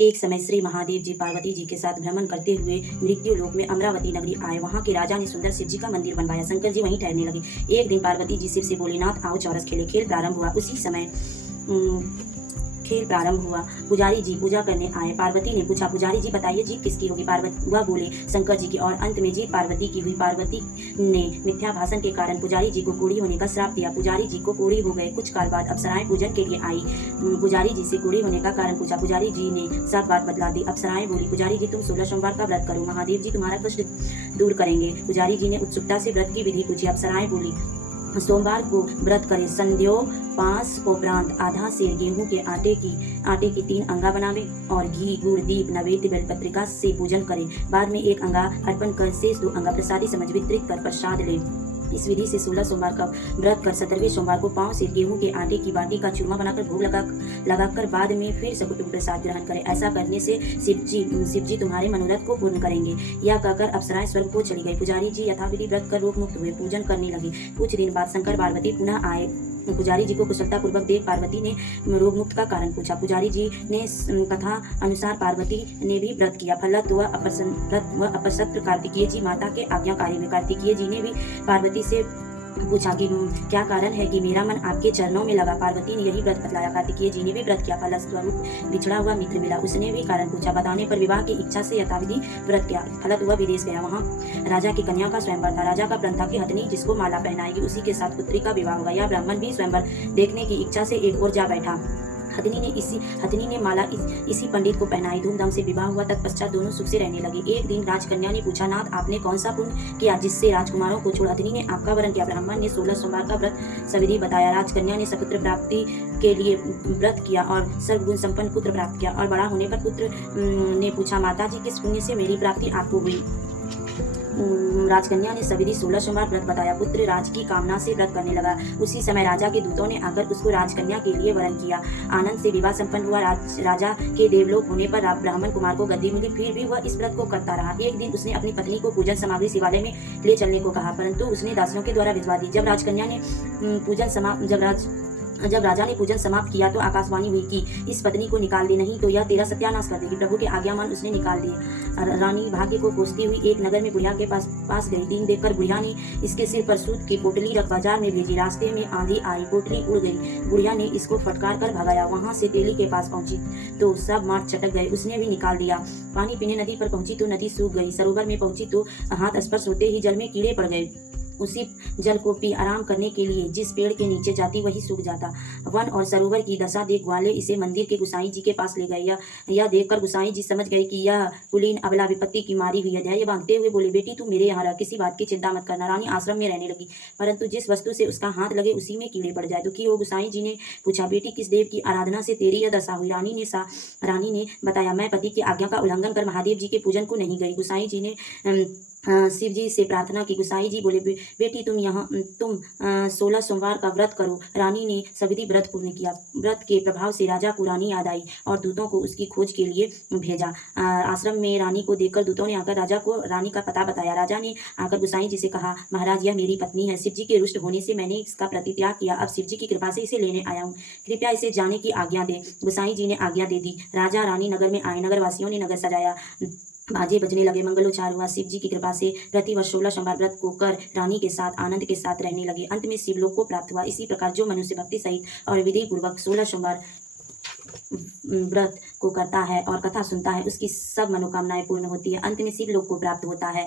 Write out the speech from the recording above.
एक समय श्री महादेव जी पार्वती जी के साथ भ्रमण करते हुए मृत्यु लोक में अमरावती नगरी आए। वहां के राजा ने सुंदर शिव जी का मंदिर बनवाया। शंकर जी वहीं ठहरने लगे। एक दिन पार्वती जी शिव से बोली, नाथ आओ चौरस खेले। खेल प्रारंभ हुआ। उसी समय खेल प्रारंभ हुआ। पुजारी जी पूजा करने आए। पार्वती ने पूछा, पुजारी जी बताइए जीत किसकी होगी? पार्वती वह बोले, शंकर जी की। और अंत में जीत पार्वती की हुई। पार्वती ने मिथ्या भाषण के कारण पुजारी जी को कोढ़ी होने का श्राप दिया। पुजारी जी को कोढ़ी हो गए। कुछ काल बाद अप्सराएं पूजन के लिए आई। पुजारी जी से कोढ़ी होने का कारण पूछा। पुजारी जी ने सब बात बतला दी। अप्सराएं बोली, पुजारी जी तुम 16 सोमवार का व्रत करो, महादेव जी तुम्हारा कष्ट दूर करेंगे। पुजारी जी ने उत्सुकता से व्रत की विधि पूछी। अप्सराएं बोली, सोमवार को व्रत करें। संध्योपास उपरांत आधा सेर गेहूं के आटे की 3 अंगा बनावे और घी गुड़ दीप नैवेद्य बेलपत्रिका से पूजन करें। बाद में 1 अंगा अर्पण कर शेष 2 अंगा प्रसादी समझ वितरित कर प्रसाद लें। इस विधि से 16 सोमवार का व्रत कर 17वें सोमवार को पांव से गेहूं के आटे की बाटी का चूरमा बनाकर भोग लगाकर बाद में फिर सकुटुम्ब प्रसाद ग्रहण करें। ऐसा करने से शिव जी तुम्हारे मनोरथ को पूर्ण करेंगे। यह कहकर अप्सराएं स्वर्ग को चली गई। पुजारी जी यथाविधि व्रत कर रोग मुक्त हुए। पूजन करने लगे। कुछ दिन बाद शंकर पार्वती पुनः आए। पुजारी जी को कुशलता पूर्वक देख पार्वती ने रोग मुक्त का कारण पूछा। पुजारी जी ने कथा अनुसार पार्वती ने भी व्रत किया। फलत वह अपसत्र कार्तिकेय जी माता के आज्ञाकारी हुए। कार्तिकेय जी ने भी पार्वती से पूछा कि क्या कारण है कि मेरा मन आपके चरणों में लगा। पार्वती ने यही व्रत बतलाया। कार्तिकेय जी ने भी व्रत किया। फलस्वरूप बिछड़ा हुआ मित्र मिला। उसने भी कारण पूछा। बताने पर विवाह की इच्छा से यथाविधि व्रत किया। फलत वह विदेश गया। वहाँ राजा की कन्या का स्वयंवर था। राजा का प्रण था कि हथिनी जिसको माला पहनाएगी उसी के साथ पुत्री का विवाह होगा। यह ब्राह्मण भी स्वयंवर देखने की इच्छा से एक ओर जा बैठा। हथिनी ने माला इसी पंडित को पहनाई। धूमधाम से विवाह हुआ। तत्पश्चात दोनों सुख से रहने लगे। एक दिन राजकन्या ने पूछा, नाथ आपने कौन सा पुण्य किया जिससे राजकुमारों को छोड़ा? हथिनी ने आपका वरण किया। ब्राह्मण ने 16 सोमवार का व्रत सविधि बताया। राजकन्या ने सपुत्र प्राप्ति के लिए व्रत किया और सर्वगुण संपन्न पुत्र प्राप्त किया। और बड़ा होने पर पुत्र ने पूछा, माता जी किस पुण्य से मेरी प्राप्ति आपको हुई? राजकन्या ने सविधि 16 सोमवार व्रत बताया। पुत्र राज की कामना से व्रत करने लगा। उसी समय राजा के दूतों ने आकर उसको राजकन्या के लिए वरण किया। आनंद से विवाह संपन्न हुआ। राजा के देवलोक होने पर ब्राह्मण कुमार को गद्दी मिली। फिर भी वह इस व्रत को करता रहा। एक दिन उसने अपनी पत्नी को पूजन सामग्री शिवालय में ले चलने को कहा, परंतु उसने दासियों के द्वारा भिजवा दी। जब राजा ने पूजन समाप्त किया तो आकाशवाणी हुई कि इस पत्नी को निकाल दे, नहीं तो यह तेरा सत्यानाश कर देगी। प्रभु के आज्ञा मान उसने निकाल दिए। रानी भाग्य को कोसती हुई एक नगर में बुढ़िया के पास गई। दिन देखकर बुढ़िया ने इसके सिर पर सूत की पोटली रख बाजार में भेजी। रास्ते में आंधी आई, पोटली उड़ गई। बुढ़िया ने इसको फटकार कर भगाया। वहां से तेली के पास पहुंची तो सब मार्च चटक गए। उसने भी निकाल दिया। पानी पीने नदी पर पहुंची तो नदी सूख गई। सरोवर में पहुंची तो हाथ स्पर्श होते ही जल में कीड़े पड़ गए। उसी जल को पी आराम करने के लिए जिस पेड़ के नीचे जाती वही सूख जाता। वन और सरोवर की दशा देख ग्वाले इसे मंदिर के गुसाई जी के पास ले गए। यह देखकर गुसाई जी समझ गए कि यह कुलीन अबला विपत्ति की मारी हुई है। धैर्य बांधते हुए बोले, बेटी तू मेरे यहाँ रह, किसी बात की चिंता मत करना। रानी आश्रम में रहने लगी, परंतु जिस वस्तु से उसका हाथ लगे उसी में कीड़े पड़ जाए। दुखी हो गुसाई जी ने पूछा, बेटी किस देव की आराधना से तेरी यह दशा हुई? रानी ने बताया, मैं पति की आज्ञा का उल्लंघन कर महादेव जी के पूजन को नहीं गई। गुसाई जी ने शिव जी से प्रार्थना की। गुसाई जी बोले, बेटी तुम 16 सोमवार का व्रत करो। रानी ने सविधि व्रत पूर्ण किया। व्रत के प्रभाव से राजा को रानी याद आई और दूतों को उसकी खोज के लिए भेजा। आश्रम में रानी को देखकर दूतों ने आकर राजा को रानी का पता बताया। राजा ने आकर गुसाई जी से कहा, महाराज यह मेरी पत्नी है। शिव जी के रुष्ट होने से मैंने इसका प्रतित्याग किया। अब शिव जी की कृपा से इसे लेने आया हूँ। कृपया इसे जाने की आज्ञा दे। गुसाई जी ने आज्ञा दे दी। राजा रानी नगर में आए। नगरवासियों ने नगर सजाया। बाजे बजने लगे। मंगलोच्चार हुआ। शिव जी की कृपा से प्रतिवर्ष 16 सोमवार व्रत को कर रानी के साथ आनंद के साथ रहने लगे। अंत में शिवलोक को प्राप्त हुआ। इसी प्रकार जो मनुष्य भक्ति सहित और विधि पूर्वक 16 सोमवार व्रत को करता है और कथा सुनता है उसकी सब मनोकामनाएं पूर्ण होती है। अंत में शिवलोक को प्राप्त होता है।